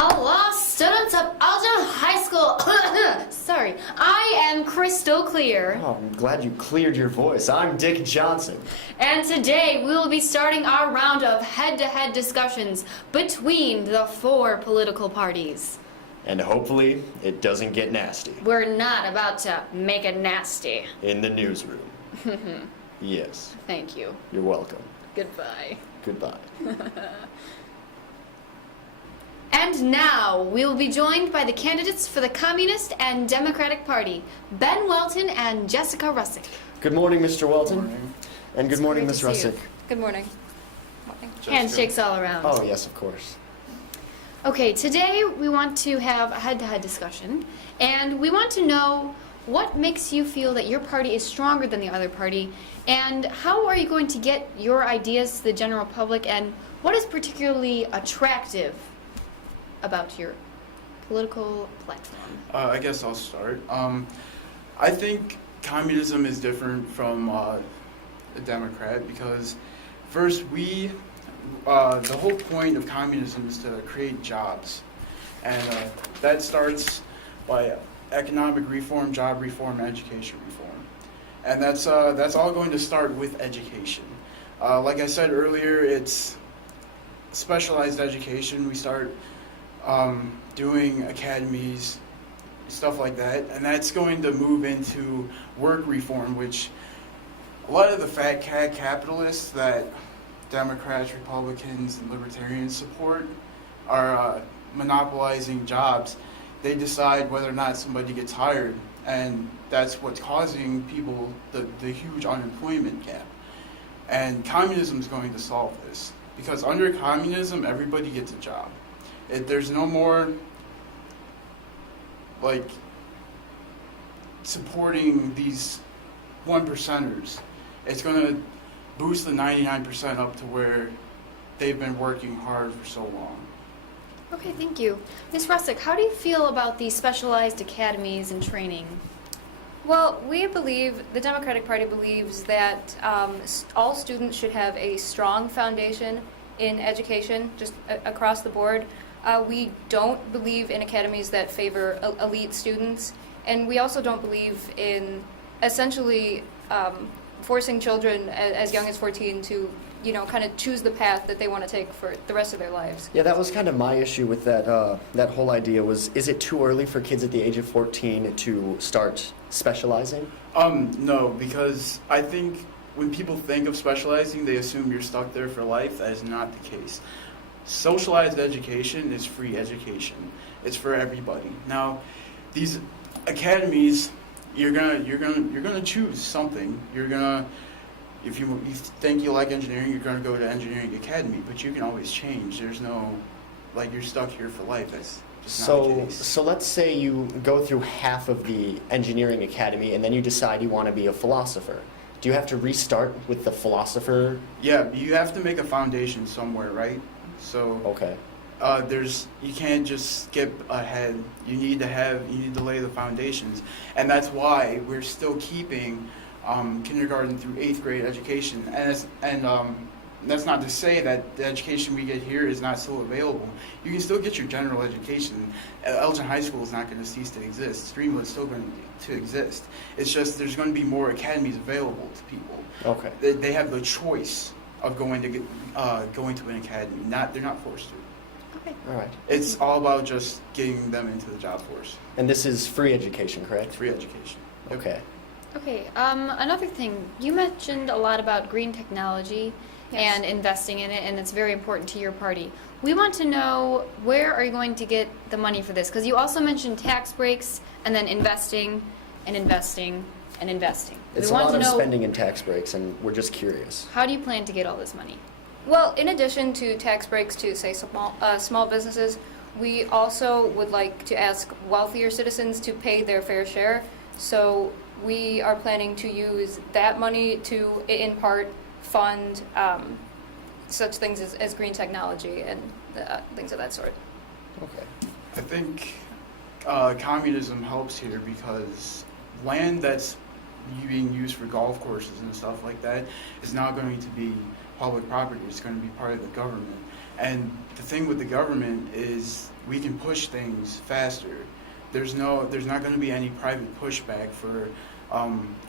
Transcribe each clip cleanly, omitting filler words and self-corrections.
Hello, students of Elgin High School. Sorry, I am Crystal Clear. Oh, I'm glad you cleared your voice. I'm Dick Johnson. And today we will be starting our round of head-to-head discussions between the four political parties. And hopefully, it doesn't get nasty. We're not about to make it nasty. In the newsroom. Yes. Thank you. You're welcome. Goodbye. Goodbye. And now, we will be joined by the candidates for the Communist and Democratic Party, Ben Welton and Jessica Russick. Good morning, Mr. Welton. Good morning. And good It's morning, great Ms. to see you. Russick. Good morning. Morning. Handshakes all around. Oh, yes, of course. Okay, today we want to have a head-to-head discussion, and we want to know what makes you feel that your party is stronger than the other party, and how are you going to get your ideas to the general public, and what is particularly attractive about your political platform? I guess I'll start. I think communism is different from a Democrat because first the whole point of communism is to create jobs, and that starts by economic reform, job reform, education reform, and that's all going to start with education. Like I said earlier, it's specialized education. We start doing academies, stuff like that, and that's going to move into work reform, which a lot of the fat cat capitalists that Democrats, Republicans, and Libertarians support are monopolizing jobs. They decide whether or not somebody gets hired, and that's what's causing people the huge unemployment gap. And communism is going to solve this, because under communism, everybody gets a job. There's no more like supporting these 1%ers. It's going to boost the 99% up to where they've been working hard for so long. Okay, thank you. Ms. Russick, how do you feel about the specialized academies and training? Well, the Democratic Party believes that all students should have a strong foundation in education, just across the board. We don't believe in academies that favor elite students, and we also don't believe in essentially forcing children as young as 14 to, kind of choose the path that they want to take for the rest of their lives. Yeah, that was kind of my issue with that whole idea was, is it too early for kids at the age of 14 to start specializing? No, because I think when people think of specializing, they assume you're stuck there for life. That is not the case. Socialized education is free education. It's for everybody. Now, these academies, you're gonna choose something. If you think you like engineering, you're gonna go to engineering academy. But you can always change. There's no you're stuck here for life. That's just not the case. So let's say you go through half of the engineering academy and then you decide you want to be a philosopher. Do you have to restart with the philosopher? Yeah, you have to make a foundation somewhere, right? So Okay. You can't just skip ahead. You need to lay the foundations, and that's why we're still keeping kindergarten through 8th grade education. And that's not to say that the education we get here is not still available. You can still get your general education. Elgin High School is not going to cease to exist. Streamwood is still going to exist. It's just there's going to be more academies available to people. Okay. They have the choice of going to an academy. They're not forced to. Okay. All right. It's all about just getting them into the job force. And this is free education, correct? Free education. Yep. Okay. Okay, another thing, you mentioned a lot about green technology and investing in it, and it's very important to your party. We want to know, where are you going to get the money for this? Because you also mentioned tax breaks and then investing and investing and investing. It's We a want lot to of know, spending and tax breaks, and we're just curious. how do you plan to get all this money? Well, in addition to tax breaks to, say, small businesses, we also would like to ask wealthier citizens to pay their fair share. So we are planning to use that money to, in part, fund such things as green technology and things of that sort. Okay. I think communism helps here because land that's being used for golf courses and stuff like that is now going to be public property. It's going to be part of the government. And the thing with the government is we can push things faster. There's not going to be any private pushback for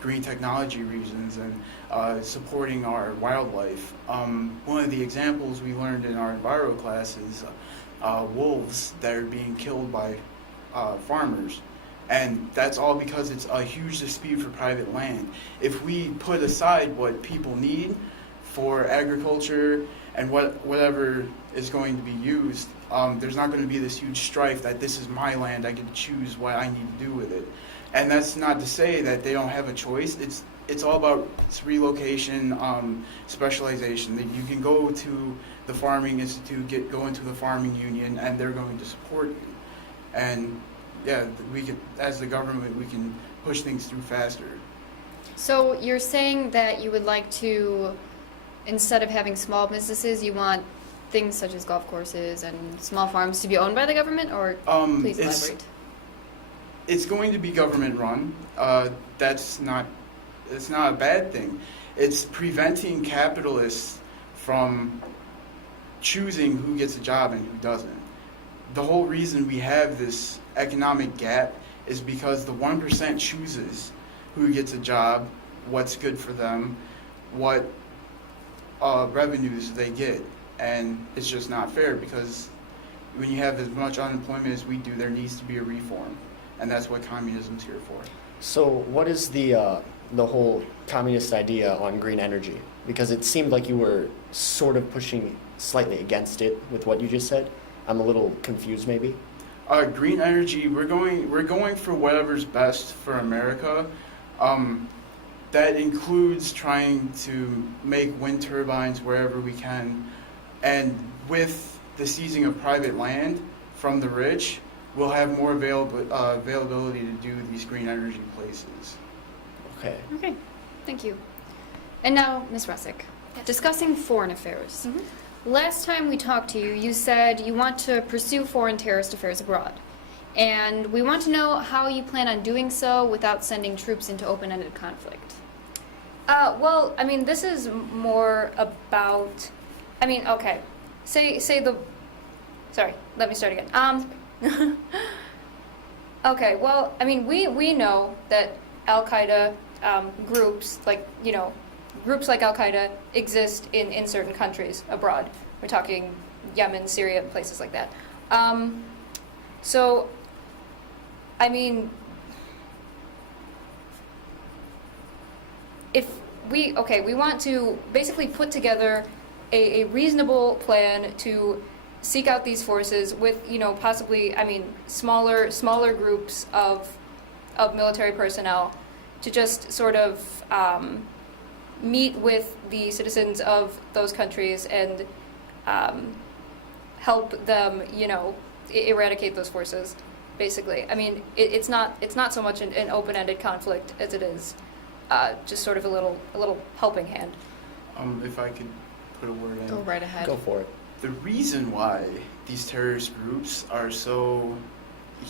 green technology reasons and supporting our wildlife. One of the examples we learned in our enviro class is wolves that are being killed by farmers. And that's all because it's a huge dispute for private land. If we put aside what people need for agriculture and whatever is going to be used, there's not going to be this huge strife that this is my land, I get to choose what I need to do with it. And that's not to say that they don't have a choice. It's all about relocation, specialization. That you can go to the Farming Institute, go into the farming union, and they're going to support you. And yeah, we can, as the government, we can push things through faster. So you're saying that you would like to, instead of having small businesses, you want things such as golf courses and small farms to be owned by the government, or please elaborate. It's going to be government run. It's not a bad thing. It's preventing capitalists from choosing who gets a job and who doesn't. The whole reason we have this economic gap is because the 1% chooses who gets a job, what's good for them, what revenues they get. And it's just not fair, because when you have as much unemployment as we do, there needs to be a reform. And that's what communism's here for. So what is the whole communist idea on green energy? Because it seemed like you were sort of pushing slightly against it with what you just said. I'm a little confused, maybe. Green energy, we're going for whatever's best for America. That includes trying to make wind turbines wherever we can. And with the seizing of private land from the rich, we'll have more availability to do these green energy places. Okay. Okay, thank you. And now, Ms. Russick, discussing foreign affairs. Last time we talked to you, you said you want to pursue foreign terrorist affairs abroad. And we want to know how you plan on doing so without sending troops into open-ended conflict. Well, I mean, this is more about, I mean, okay, say sorry, let me start again. Okay, well, I mean, we know that Al-Qaeda groups, like, you know, groups like Al-Qaeda exist in certain countries abroad. We're talking Yemen, Syria, places like that. So, I mean, if we want to basically put together a reasonable plan to seek out these forces with, you know, possibly, I mean, smaller groups of military personnel to just sort of meet with the citizens of those countries and help them, you know, eradicate those forces. Basically, I mean, it's not so much an open-ended conflict as it is just sort of a little helping hand. If I could put a word in. Go right ahead. Go for it. The reason why these terrorist groups are so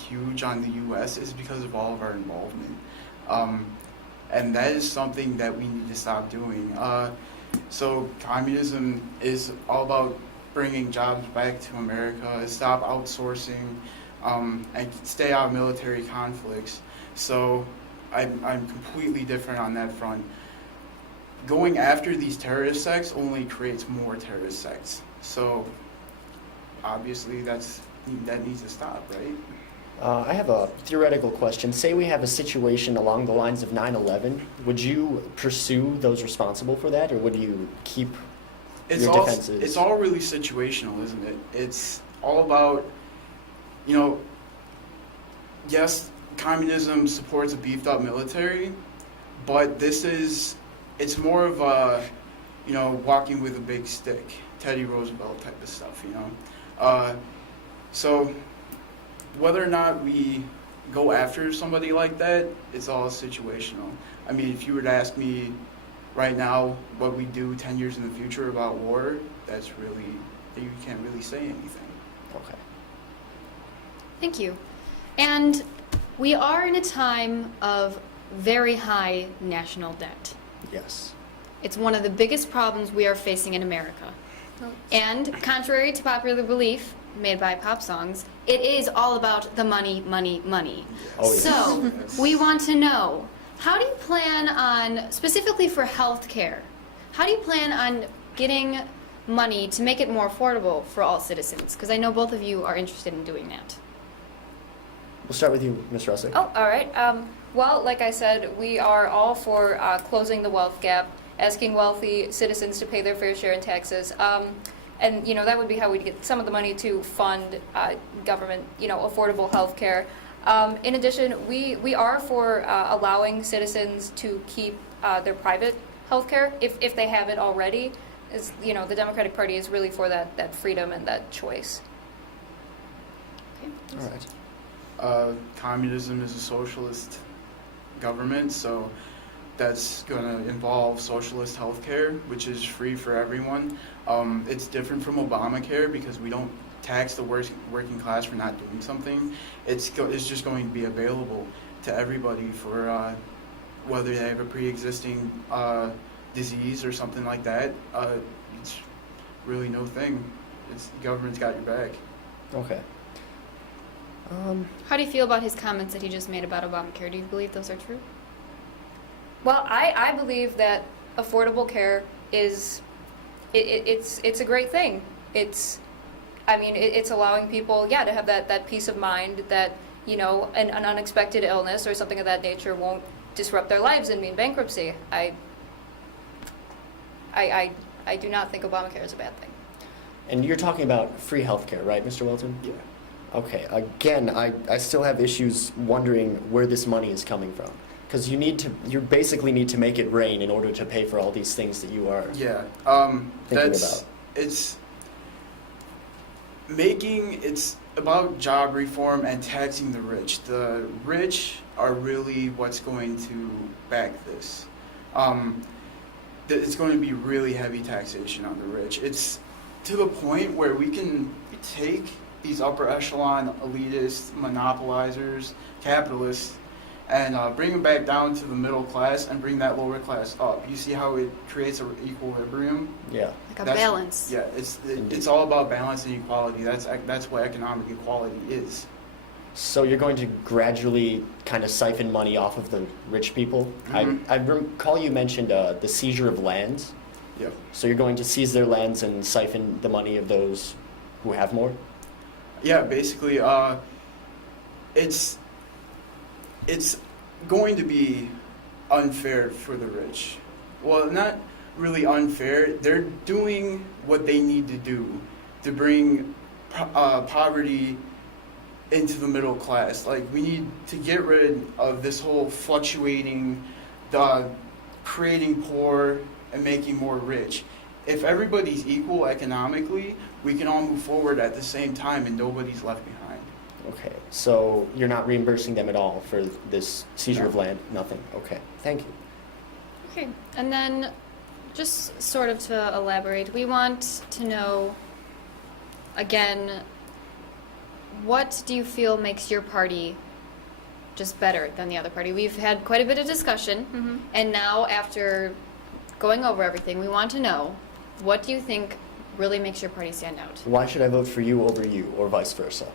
huge on the U.S. is because of all of our involvement. And that is something that we need to stop doing. So communism is all about bringing jobs back to America, stop outsourcing, and stay out of military conflicts. So I'm completely different on that front. Going after these terrorist sects only creates more terrorist sects. So obviously that needs to stop, right? I have a theoretical question. Say we have a situation along the lines of 9/11. Would you pursue those responsible for that, or would you keep your defenses? It's all really situational, isn't it? It's all about, you know, yes, communism supports a beefed up military, but it's more of a, you know, walking with a big stick, Teddy Roosevelt type of stuff, you know? So whether or not we go after somebody like that, it's all situational. I mean, if you were to ask me right now what we do 10 years in the future about war, you can't really say anything. Okay. Thank you. And we are in a time of very high national debt. Yes. It's one of the biggest problems we are facing in America. And contrary to popular belief made by pop songs, it is all about the money, money, money. Oh, yes. So, we want to know, how do you plan on, specifically for health care, how do you plan on getting money to make it more affordable for all citizens? Because I know both of you are interested in doing that. We'll start with you, Ms. Russick. Oh, all right. Well, like I said, we are all for closing the wealth gap, asking wealthy citizens to pay their fair share in taxes. And, that would be how we'd get some of the money to fund government, affordable health care. In addition, we are for allowing citizens to keep their private health care if they have it already. The Democratic Party is really for that freedom and that choice. All right. Communism is a socialist government, so that's going to involve socialist healthcare, which is free for everyone. It's different from Obamacare because we don't tax the working class for not doing something. It's just going to be available to everybody for whether they have a pre-existing disease or something like that. It's really no thing. The government's got your back. Okay. How do you feel about his comments that he just made about Obamacare? Do you believe those are true? Well, I believe that affordable care is it's a great thing. It's allowing people, to have that peace of mind that an unexpected illness or something of that nature won't disrupt their lives and mean bankruptcy. I do not think Obamacare is a bad thing. And you're talking about free healthcare, right, Mr. Wilton? Yeah. Okay. Again, I still have issues wondering where this money is coming from. Because you basically need to make it rain in order to pay for all these things that you are Yeah, thinking about. It's about job reform and taxing the rich. The rich are really what's going to back this. It's going to be really heavy taxation on the rich. It's to the point where we can take these upper echelon elitists, monopolizers, capitalists, and bring them back down to the middle class and bring that lower class up. You see how it creates an equilibrium? Yeah. Like a balance. Yeah, it's all about balance and equality. That's what economic equality is. So you're going to gradually kind of siphon money off of the rich people? Mhm. I recall you mentioned the seizure of lands. Yeah. So you're going to seize their lands and siphon the money of those who have more? Yeah, basically, it's going to be unfair for the rich. Well, not really unfair. They're doing what they need to do to bring poverty into the middle class. Like, we need to get rid of this whole fluctuating, creating poor and making more rich. If everybody's equal economically, we can all move forward at the same time and nobody's left behind. Okay. So you're not reimbursing them at all for this seizure of No. land? Nothing. Okay. Thank you. Okay, and then just sort of to elaborate, we want to know, again, what do you feel makes your party just better than the other party? We've had quite a bit of discussion, and now after going over everything, we want to know, what do you think really makes your party stand out? Why should I vote for you over you, or vice versa?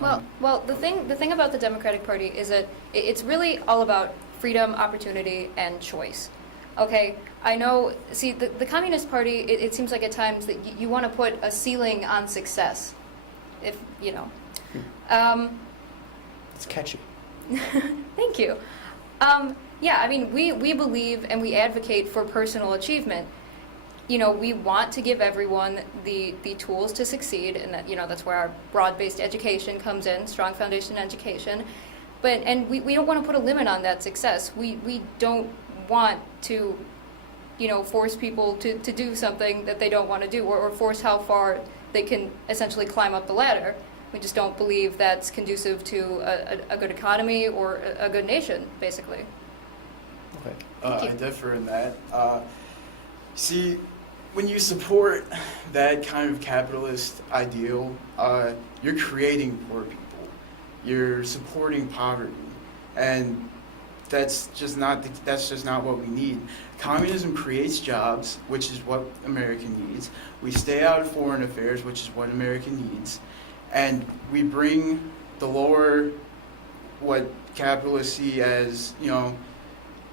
Well, the thing about the Democratic Party is that it's really all about freedom, opportunity, and choice. Okay, I know. See, the Communist Party, it seems like at times that you want to put a ceiling on success, if you know. It's catchy. Thank you. Yeah, I mean, we believe and we advocate for personal achievement. We want to give everyone the tools to succeed, and that's where our broad-based education comes in, strong foundation education. And we don't want to put a limit on that success. We don't want to, force people to do something that they don't want to do, or force how far they can essentially climb up the ladder. We just don't believe that's conducive to a good economy or a good nation, basically. Okay. Thank you. I differ in that. See, when you support that kind of capitalist ideal, you're creating poor people. You're supporting poverty. And that's just not what we need. Communism creates jobs, which is what America needs. We stay out of foreign affairs, which is what America needs, and we bring the lower, what capitalists see as, you know,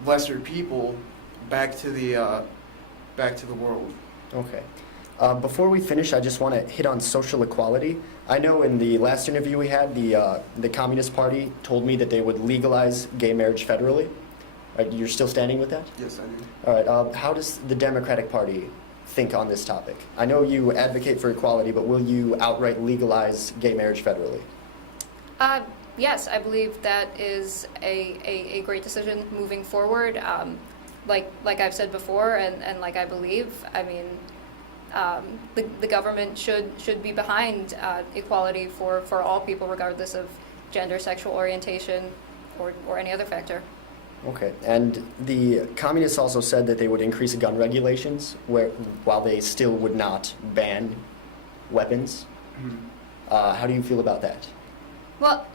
lesser people back to the world. Okay. Before we finish, I just want to hit on social equality. I know in the last interview we had, the Communist Party told me that they would legalize gay marriage federally. You're still standing with that? Yes, I do. All right. How does the Democratic Party think on this topic? I know you advocate for equality, but will you outright legalize gay marriage federally? Yes, I believe that is a great decision moving forward. Like I've said before, and like I believe, I mean, the government should be behind equality for all people, regardless of gender, sexual orientation, or any other factor. Okay. And the communists also said that they would increase gun regulations while they still would not ban weapons. Mhm. How do you feel about that? Well,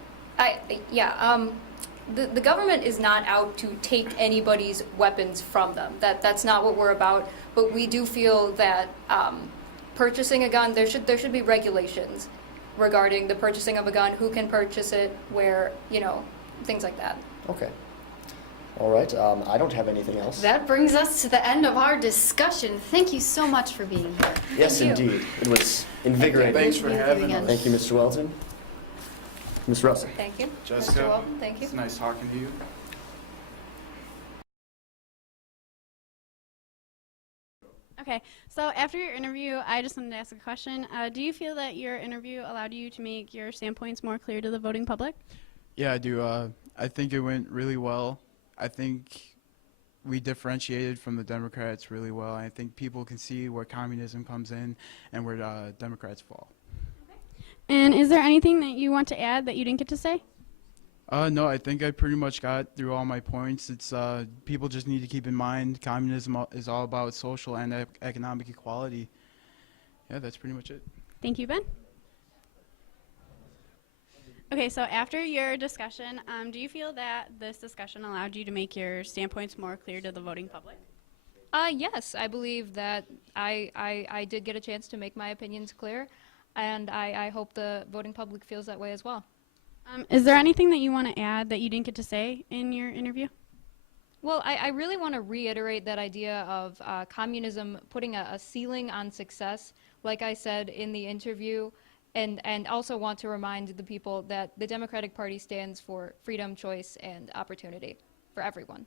the government is not out to take anybody's weapons from them. That's not what we're about. But we do feel that purchasing a gun, there should be regulations regarding the purchasing of a gun, who can purchase it, where, you know, things like that. Okay. All right. I don't have anything else. That brings us to the end of our discussion. Thank you so much for being here. Yes, Thank you. indeed. It was invigorating. Thanks for Thank you having again. us. Thank you, Mr. Welton. Ms. Russell. Thank you. Jessica, Mr. Walton, thank you. it's nice talking to you. Okay, so after your interview, I just wanted to ask a question. Do you feel that your interview allowed you to make your standpoints more clear to the voting public? Yeah, I do. I think it went really well. I think we differentiated from the Democrats really well. I think people can see where communism comes in and where Democrats fall. And is there anything that you want to add that you didn't get to say? No, I think I pretty much got through all my points. It's people just need to keep in mind communism is all about social and economic equality. Yeah, that's pretty much it. Thank you, Ben. Okay, so after your discussion, do you feel that this discussion allowed you to make your standpoints more clear to the voting public? Yes, I believe that I did get a chance to make my opinions clear, and I hope the voting public feels that way as well. Is there anything that you want to add that you didn't get to say in your interview? Well, I really want to reiterate that idea of communism putting a ceiling on success, like I said in the interview, and also want to remind the people that the Democratic Party stands for freedom, choice, and opportunity for everyone.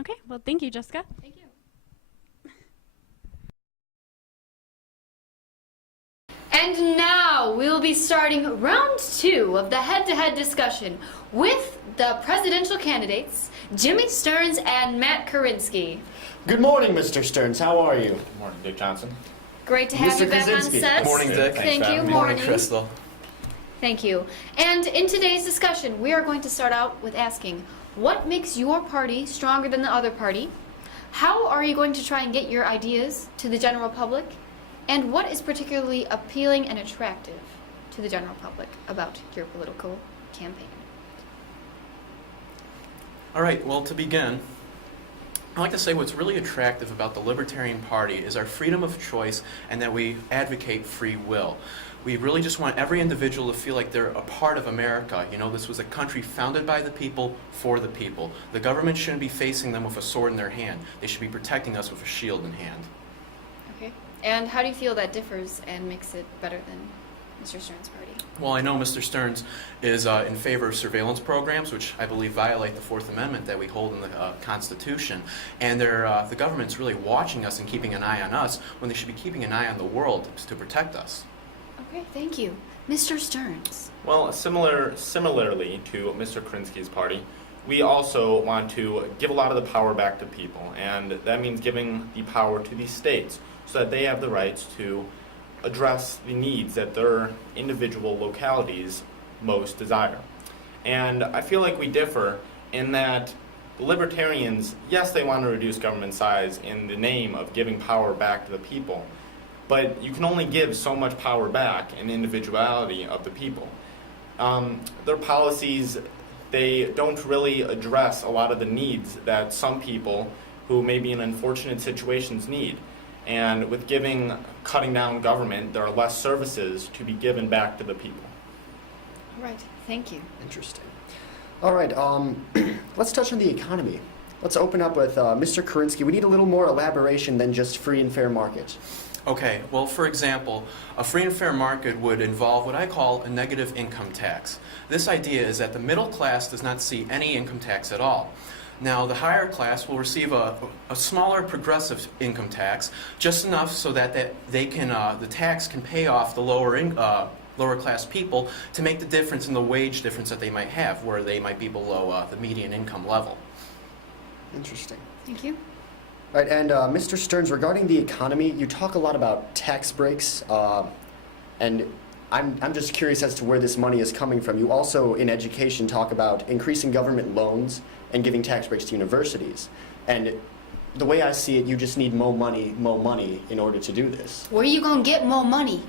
Okay, well, thank you, Jessica. Thank you. And now we will be starting round 2 of the head-to-head discussion with the presidential candidates, Jimmy Stearns and Matt Korinsky. Good morning, Mr. Stearns. How are you? Good morning, Dick Johnson. Great to have Mr. you back on Krasinski. set. Good morning, Dick. Thank you. Good morning, Crystal. Thank you. And in today's discussion, we are going to start out with asking, what makes your party stronger than the other party? How are you going to try and get your ideas to the general public? And what is particularly appealing and attractive to the general public about your political campaign? All right, well, to begin, I'd like to say what's really attractive about the Libertarian Party is our freedom of choice and that we advocate free will. We really just want every individual to feel like they're a part of America. You know, this was a country founded by the people, for the people. The government shouldn't be facing them with a sword in their hand. They should be protecting us with a shield in hand. Okay. And how do you feel that differs and makes it better than Mr. Stearns' party? Well, I know Mr. Stearns is in favor of surveillance programs, which I believe violate the Fourth Amendment that we hold in the Constitution. And the government's really watching us and keeping an eye on us when they should be keeping an eye on the world to protect us. Okay, thank you. Mr. Stearns. Well, similarly to Mr. Korinsky's party, we also want to give a lot of the power back to people, and that means giving the power to these states so that they have the rights to address the needs that their individual localities most desire. And I feel like we differ in that the libertarians, yes, they want to reduce government size in the name of giving power back to the people, but you can only give so much power back in individuality of the people. Their policies, they don't really address a lot of the needs that some people who may be in unfortunate situations need. And with cutting down government, there are less services to be given back to the people. All right, thank you. Interesting. All right, let's touch on the economy. Let's open up with Mr. Karinsky. We need a little more elaboration than just free and fair market. Okay, well, for example, a free and fair market would involve what I call a negative income tax. This idea is that the middle class does not see any income tax at all. Now, the higher class will receive a smaller progressive income tax, just enough so that they can, the tax can pay off the lower class people to make the difference in the wage difference that they might have, where they might be below the median income level. Interesting. Thank you. All right, and Mr. Stearns, regarding the economy, you talk a lot about tax breaks, and I'm just curious as to where this money is coming from. You also, in education, talk about increasing government loans and giving tax breaks to universities. And the way I see it, you just need more money in order to do this. Where you gonna get more money?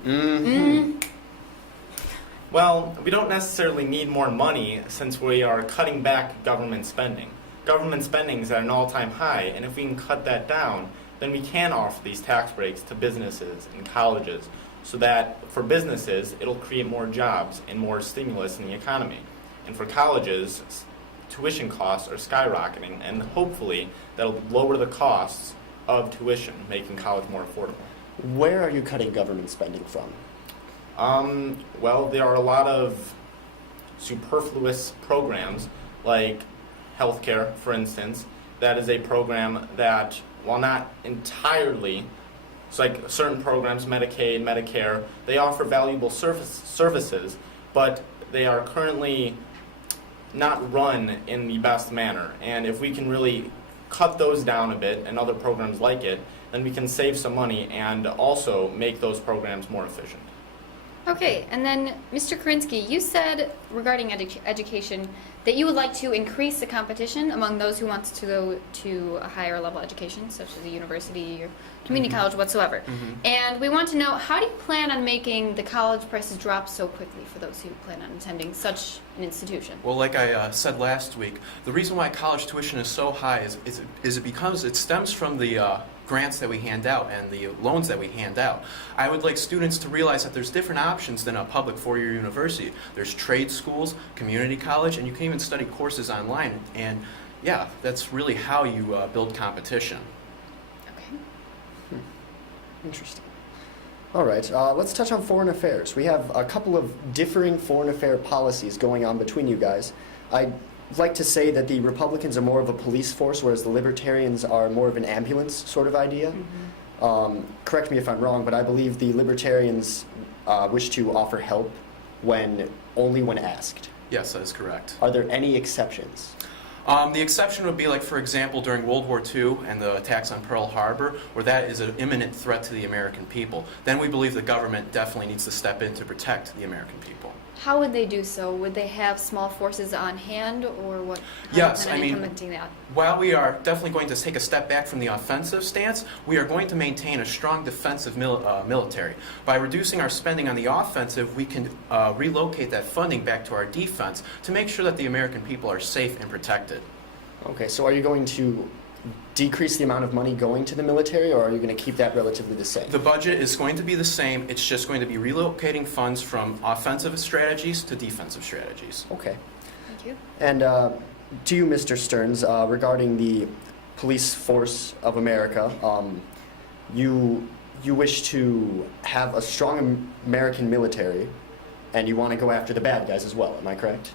Well, we don't necessarily need more money since we are cutting back government spending. Government spending is at an all-time high, and if we can cut that down, then we can offer these tax breaks to businesses and colleges, so that for businesses, it'll create more jobs and more stimulus in the economy. And for colleges, tuition costs are skyrocketing, and hopefully that'll lower the costs of tuition, making college more affordable. Where are you cutting government spending from? Well, there are a lot of superfluous programs, like healthcare, for instance. That is a program that, while not entirely, it's like certain programs, Medicaid, Medicare, they offer valuable services, but they are currently not run in the best manner. And if we can really cut those down a bit, and other programs like it, then we can save some money and also make those programs more efficient. Okay, and then Mr. Karinsky, you said regarding education that you would like to increase the competition among those who want to go to a higher level education, such as a university or community college whatsoever. And we want to know, how do you plan on making the college prices drop so quickly for those who plan on attending such an institution? Well, like I said last week, the reason why college tuition is so high it stems from the grants that we hand out and the loans that we hand out. I would like students to realize that there's different options than a public four-year university. There's trade schools, community college, and you can even study courses online. And yeah, that's really how you build competition. Okay. Interesting. All right, let's touch on foreign affairs. We have a couple of differing foreign affair policies going on between you guys. I'd like to say that the Republicans are more of a police force, whereas the Libertarians are more of an ambulance sort of idea. Correct me if I'm wrong, but I believe the Libertarians wish to offer help only when asked. Yes, that is correct. Are there any exceptions? The exception would be, like, for example, during World War II and the attacks on Pearl Harbor, where that is an imminent threat to the American people. Then we believe the government definitely needs to step in to protect the American people. How would they do so? Would they have small forces on hand, or what? How Yes, do you plan on I mean, implementing that? While we are definitely going to take a step back from the offensive stance, we are going to maintain a strong defensive military. By reducing our spending on the offensive, we can relocate that funding back to our defense to make sure that the American people are safe and protected. Okay, so are you going to decrease the amount of money going to the military, or are you going to keep that relatively the same? The budget is going to be the same. It's just going to be relocating funds from offensive strategies to defensive strategies. Okay. Thank you. And to you, Mr. Stearns, regarding the police force of America, you wish to have a strong American military, and you want to go after the bad guys as well. Am I correct?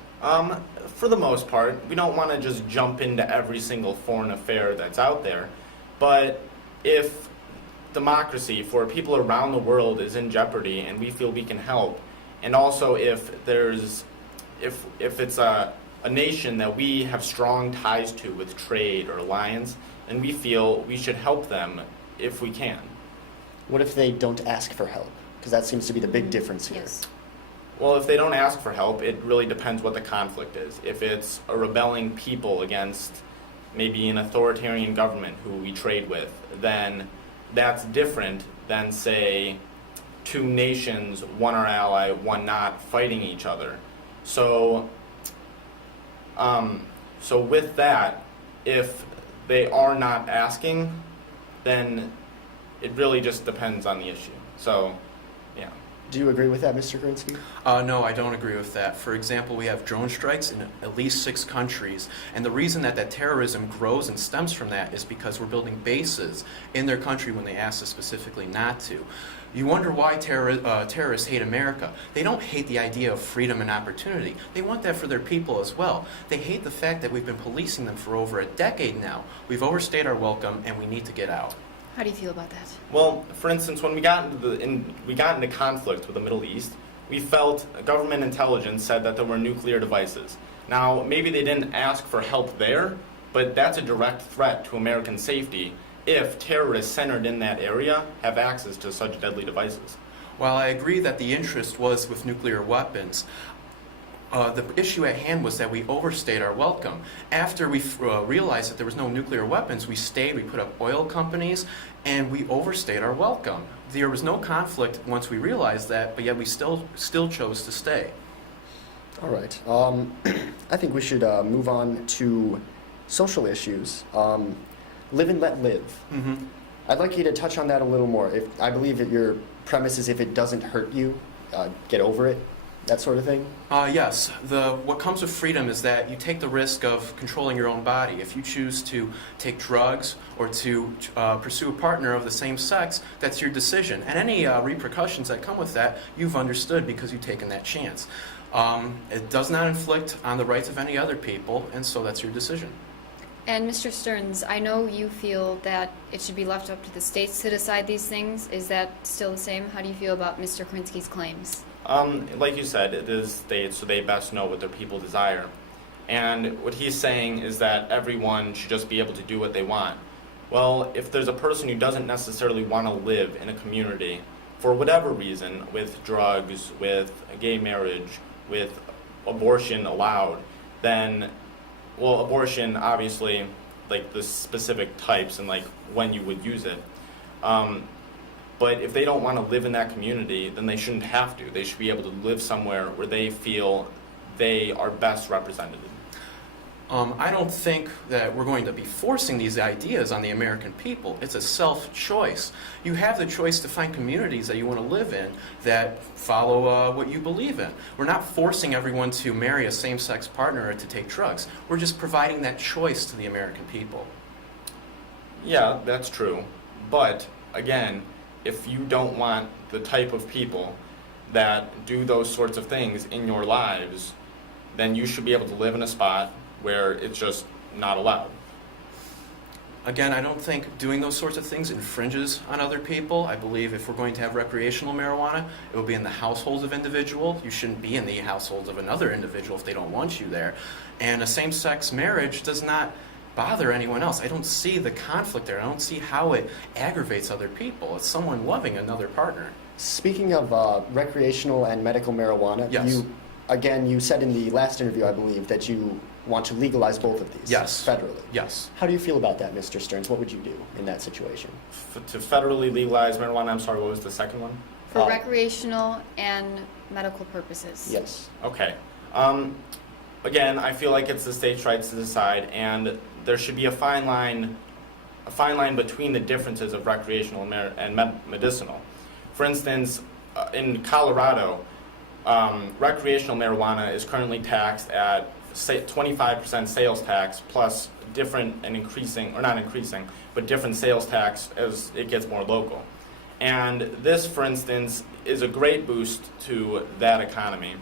For the most part, we don't want to just jump into every single foreign affair that's out there, but if democracy for people around the world is in jeopardy and we feel we can help, and also if it's a nation that we have strong ties to with trade or alliance, then we feel we should help them if we can. What if they don't ask for help? Because that seems to be the big difference here. Yes. Well, if they don't ask for help, it really depends what the conflict is. If it's a rebelling people against maybe an authoritarian government who we trade with, then that's different than, say, two nations, one our ally, one not, fighting each other. So So with that, if they are not asking, then it really just depends on the issue. So, yeah. Do you agree with that, Mr. Krinsky? No, I don't agree with that. For example, we have drone strikes in at least 6 countries, and the reason that terrorism grows and stems from that is because we're building bases in their country when they ask us specifically not to. You wonder why terrorists hate America. They don't hate the idea of freedom and opportunity. They want that for their people as well. They hate the fact that we've been policing them for over a decade now. We've overstayed our welcome, and we need to get out. How do you feel about that? Well, for instance, when we got into conflict with the Middle East, we felt government intelligence said that there were nuclear devices. Now, maybe they didn't ask for help there, but that's a direct threat to American safety if terrorists centered in that area have access to such deadly devices. While I agree that the interest was with nuclear weapons, the issue at hand was that we overstayed our welcome. After we realized that there was no nuclear weapons, we stayed, we put up oil companies, and we overstayed our welcome. There was no conflict once we realized that, but yet we still chose to stay. All right. I think we should move on to social issues. Live and let live. Mm-hmm. I'd like you to touch on that a little more. I believe that your premise is if it doesn't hurt you, get over it, that sort of thing. Yes. What comes with freedom is that you take the risk of controlling your own body. If you choose to take drugs or to pursue a partner of the same sex, that's your decision. And any repercussions that come with that, you've understood because you've taken that chance. It does not inflict on the rights of any other people, and so that's your decision. And Mr. Stearns, I know you feel that it should be left up to the states to decide these things. Is that still the same? How do you feel about Mr. Krinsky's claims? Like you said, it is states, so they best know what their people desire. And what he's saying is that everyone should just be able to do what they want. Well, if there's a person who doesn't necessarily want to live in a community for whatever reason, with drugs, with gay marriage, with abortion allowed, then, well, abortion, obviously, like the specific types and like when you would use it. But if they don't want to live in that community, then they shouldn't have to. They should be able to live somewhere where they feel they are best represented. I don't think that we're going to be forcing these ideas on the American people. It's a self-choice. You have the choice to find communities that you want to live in that follow what you believe in. We're not forcing everyone to marry a same-sex partner or to take drugs. We're just providing that choice to the American people. Yeah, that's true. But, again, if you don't want the type of people that do those sorts of things in your lives, then you should be able to live in a spot where it's just not allowed. Again, I don't think doing those sorts of things infringes on other people. I believe if we're going to have recreational marijuana, it will be in the households of individuals. You shouldn't be in the households of another individual if they don't want you there. And a same-sex marriage does not bother anyone else. I don't see the conflict there. I don't see how it aggravates other people. It's someone loving another partner. Speaking of recreational and medical marijuana, Yes. you said in the last interview, I believe, that you want to legalize both of these federally. Yes. How do you feel about that, Mr. Stearns? What would you do in that situation? To federally legalize marijuana, I'm sorry, what was the second one? For recreational and medical purposes. Yes. Okay. Again, I feel like it's the state's rights to decide, and there should be a fine line between the differences of recreational and medicinal. For instance, in Colorado, recreational marijuana is currently taxed at 25% sales tax plus different and increasing, or not increasing, but different sales tax as it gets more local. And this, for instance, is a great boost to that economy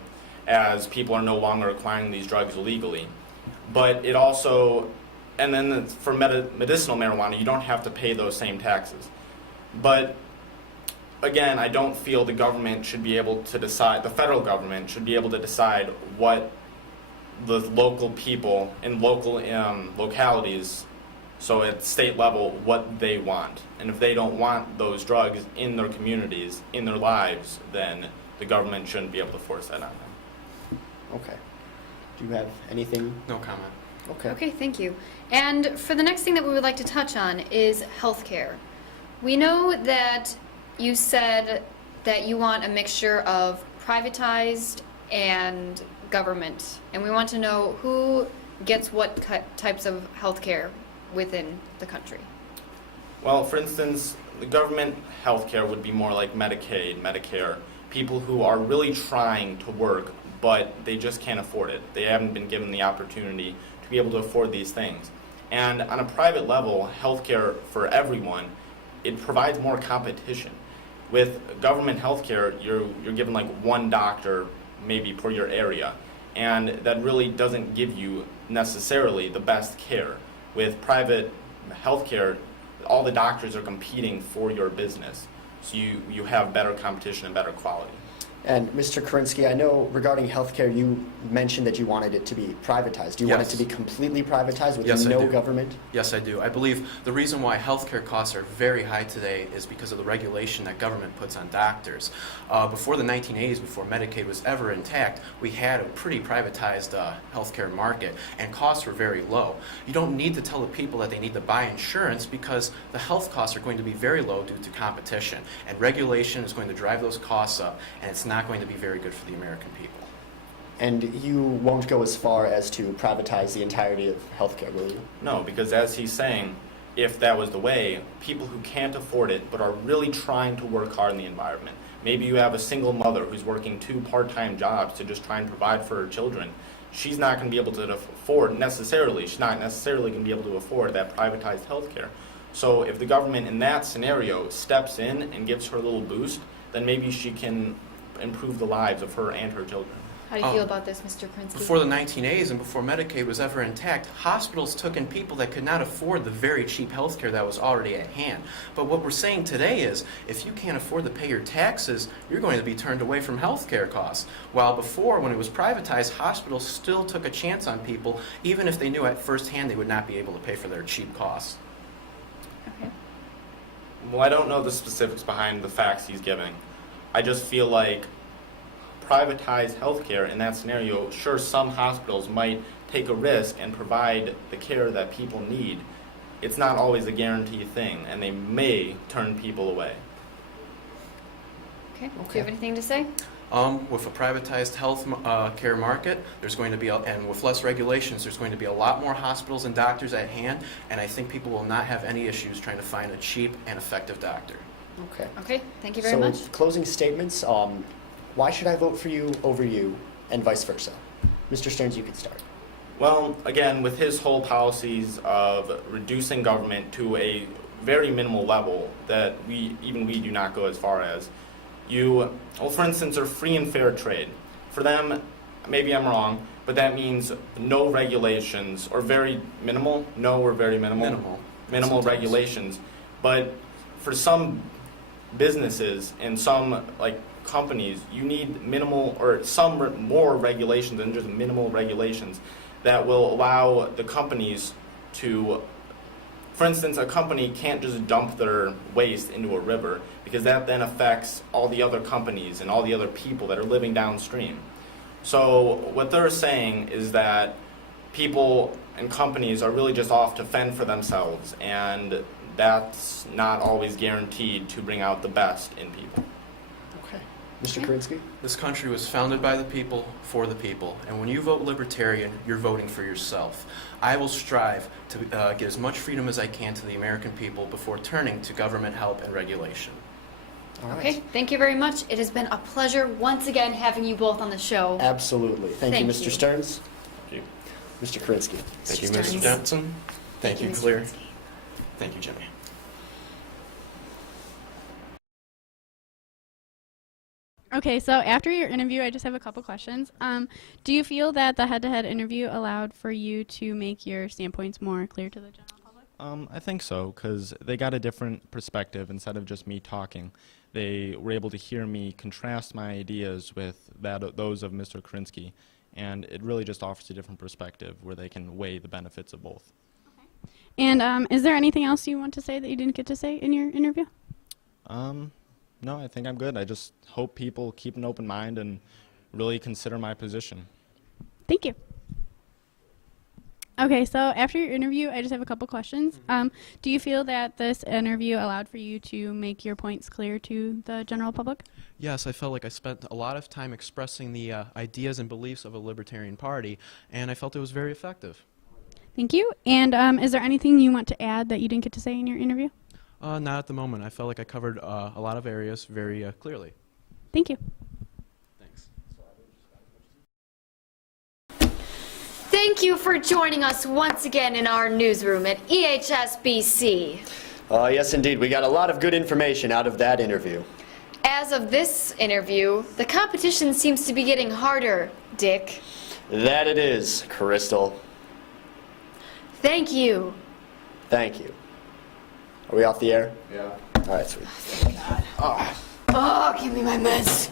as people are no longer acquiring these drugs illegally. But it also, and then for medicinal marijuana, you don't have to pay those same taxes. But again, I don't feel the government should be able to decide, the federal government should be able to decide what the local people in local localities, so at state level, what they want. And if they don't want those drugs in their communities, in their lives, then the government shouldn't be able to force that on them. Okay. Do you have anything? No comment. Okay. Okay, thank you. And for the next thing that we would like to touch on is healthcare. We know that you said that you want a mixture of privatized and government, and we want to know who gets what types of health care within the country? Well, for instance, the government healthcare would be more like Medicaid, Medicare, people who are really trying to work, but they just can't afford it. They haven't been given the opportunity to be able to afford these things. And on a private level, healthcare for everyone, it provides more competition. With government healthcare, you're given like one doctor maybe per your area, and that really doesn't give you necessarily the best care. With private healthcare, all the doctors are competing for your business, so you have better competition and better quality. And Mr. Karinsky, I know regarding healthcare, you mentioned that you wanted it to be privatized. Do you want it Yes. to be completely privatized with Yes, I no do. government? Yes, I do. I believe the reason why healthcare costs are very high today is because of the regulation that government puts on doctors. Before the 1980s, before Medicaid was ever intact, we had a pretty privatized healthcare market, and costs were very low. You don't need to tell the people that they need to buy insurance because the health costs are going to be very low due to competition, and regulation is going to drive those costs up, and it's not going to be very good for the American people. And you won't go as far as to privatize the entirety of healthcare, will you? No, because as he's saying, if that was the way, people who can't afford it but are really trying to work hard in the environment. Maybe you have a single mother who's working 2 part-time jobs to just try and provide for her children. She's not going to be able to afford necessarily, she's not necessarily going to be able to afford that privatized healthcare. So if the government in that scenario steps in and gives her a little boost, then maybe she can improve the lives of her and her children. How do you feel about this, Mr. Krinsky? Before the 1980s and before Medicaid was ever intact, hospitals took in people that could not afford the very cheap health care that was already at hand. But what we're saying today is, if you can't afford to pay your taxes, you're going to be turned away from health care costs. While before, when it was privatized, hospitals still took a chance on people, even if they knew at first hand they would not be able to pay for their cheap costs. Okay. Well, I don't know the specifics behind the facts he's giving. I just feel like privatized healthcare in that scenario, sure, some hospitals might take a risk and provide the care that people need. It's not always a guaranteed thing, and they may turn people away. Okay. Do you have anything to say? With a privatized health care market, there's going to be, and with less regulations, there's going to be a lot more hospitals and doctors at hand, and I think people will not have any issues trying to find a cheap and effective doctor. Okay. Okay. Thank you very much. So, closing statements. Why should I vote for you over you, and vice versa? Mr. Stearns, you can start. Well, again, with his whole policies of reducing government to a very minimal level that we do not go as far as, for instance, are free and fair trade. For them, maybe I'm wrong, but that means no regulations, or very minimal, no or very minimal. Minimal Sometimes. Regulations. But for some businesses and some companies, you need minimal or some more regulations than just minimal regulations that will allow the companies to, for instance, a company can't just dump their waste into a river because that then affects all the other companies and all the other people that are living downstream. So what they're saying is that people and companies are really just off to fend for themselves, and that's not always guaranteed to bring out the best in people. Okay. Mr. Yeah. Karinsky? This country was founded by the people, for the people, and when you vote Libertarian, you're voting for yourself. I will strive to get as much freedom as I can to the American people before turning to government help and regulation. All right. Okay. Thank you very much. It has been a pleasure once again having you both on the show. Absolutely. Thank you, Thank Mr. you. Stearns. Thank you. Mr. Karinsky. Thank you, Stearns. Mr. Johnson. Thank you, Mr. Clear. Krinsky. Thank you, Jimmy. Okay, so after your interview, I just have a couple questions. Do you feel that the head-to-head interview allowed for you to make your standpoints more clear to the general public? I think so, because they got a different perspective instead of just me talking. They were able to hear me contrast my ideas with those of Mr. Karinsky, and it really just offers a different perspective where they can weigh the benefits of both. And is there anything else you want to say that you didn't get to say in your interview? No, I think I'm good. I just hope people keep an open mind and really consider my position. Thank you. Okay, so after your interview, I just have a couple questions. Do you feel that this interview allowed for you to make your points clear to the general public? Yes, I felt like I spent a lot of time expressing the ideas and beliefs of a libertarian party, and I felt it was very effective. Thank you. And is there anything you want to add that you didn't get to say in your interview? Not at the moment. I felt like I covered a lot of areas very clearly. Thank you. Thanks. Thank you for joining us once again in our newsroom at EHSBC. Yes, indeed. We got a lot of good information out of that interview. As of this interview, the competition seems to be getting harder, Dick. That it is, Crystal. Thank you. Thank you. Are we off the air? Yeah. All right, sweet. Oh, give me my meds.